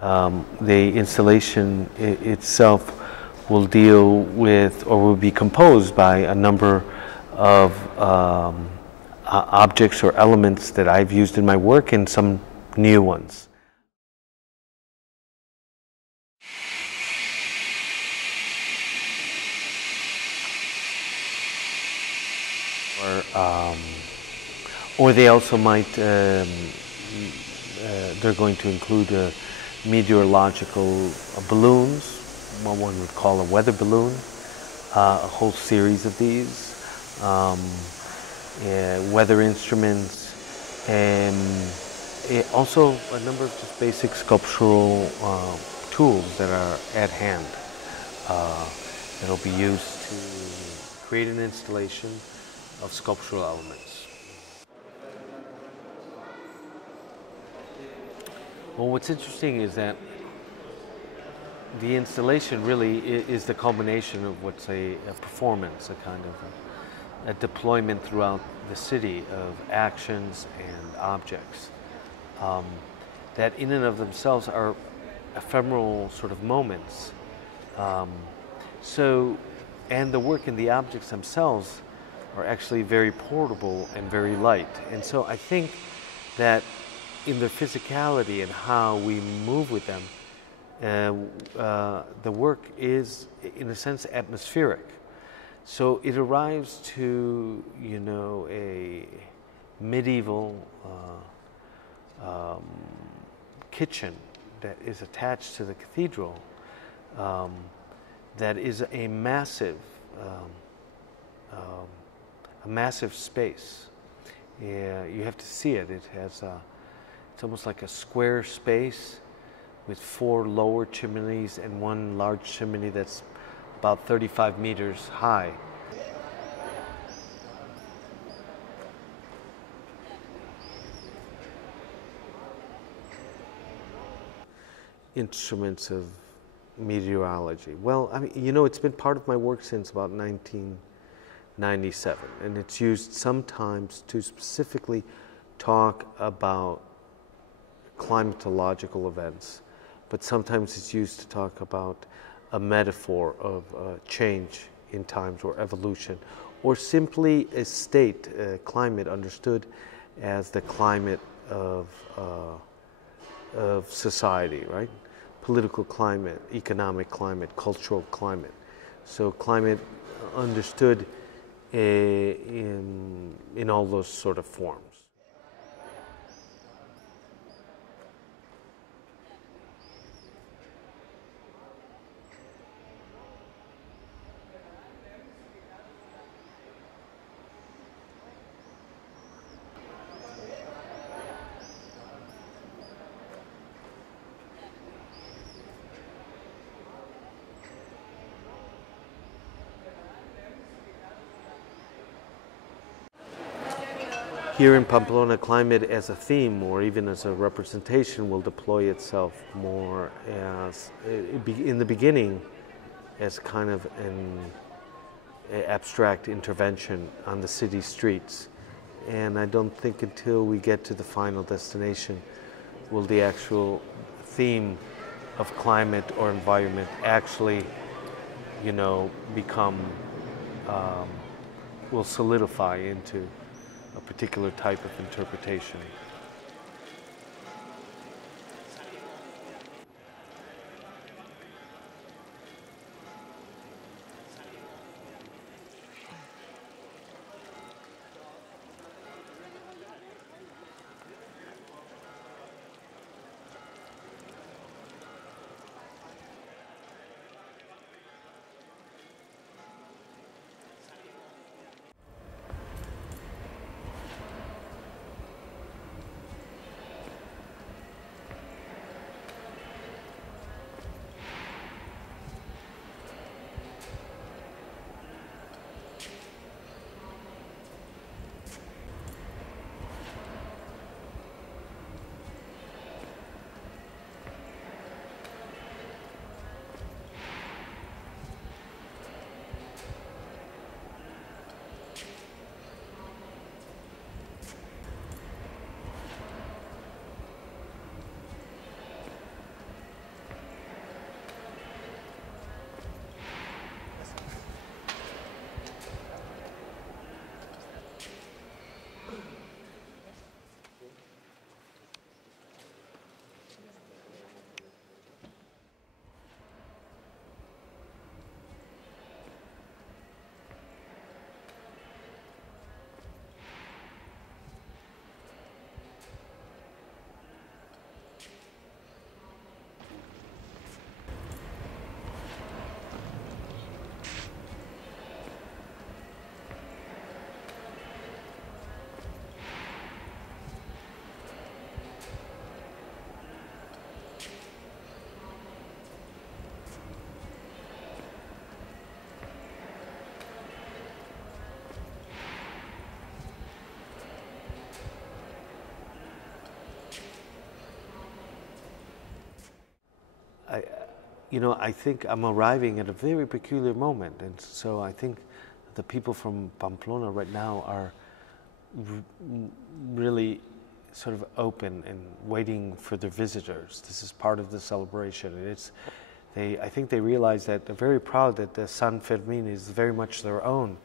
The installation itself will deal with, or will be composed by, a number of objects or elements that I've used in my work and some new ones. Or they also might, they're going to include meteorological balloons, what one would call a weather balloon, a whole series of these, weather instruments, and also a number of just basic sculptural tools that are at hand that will be used to create an installation of sculptural elements. Well, what's interesting is that the installation really is the culmination of what's a performance, a kind of a deployment throughout the city of actions and objects that in and of themselves are ephemeral sort of moments. And the work and the objects themselves are actually very portable and very light. And so I think that in their physicality and how we move with them, the work is, in a sense, atmospheric. So it arrives to, you know, a medieval kitchen that is attached to the cathedral, that is a massive space. Yeah, you have to see it. It has it's almost like a square space with 4 lower chimneys and 1 large chimney that's about 35 meters high. Instruments of meteorology. Well, I mean, you know, it's been part of my work since about 1997, and it's used sometimes to specifically talk about climatological events, but sometimes it's used to talk about a metaphor of change in times or evolution, or simply a state, climate understood as the climate of society, right? Political climate, economic climate, cultural climate. So climate understood in all those sort of forms. Here in Pamplona, climate as a theme or even as a representation will deploy itself more as, in the beginning, as kind of an abstract intervention on the city streets. And I don't think until we get to the final destination will the actual theme of climate or environment actually, you know, become, will solidify into a particular type of interpretation. I think I'm arriving at a very peculiar moment, and so I think the people from Pamplona right now are really sort of open and waiting for their visitors. This is part of the celebration, and I think they realize that they're very proud that the San Fermin is very much their own.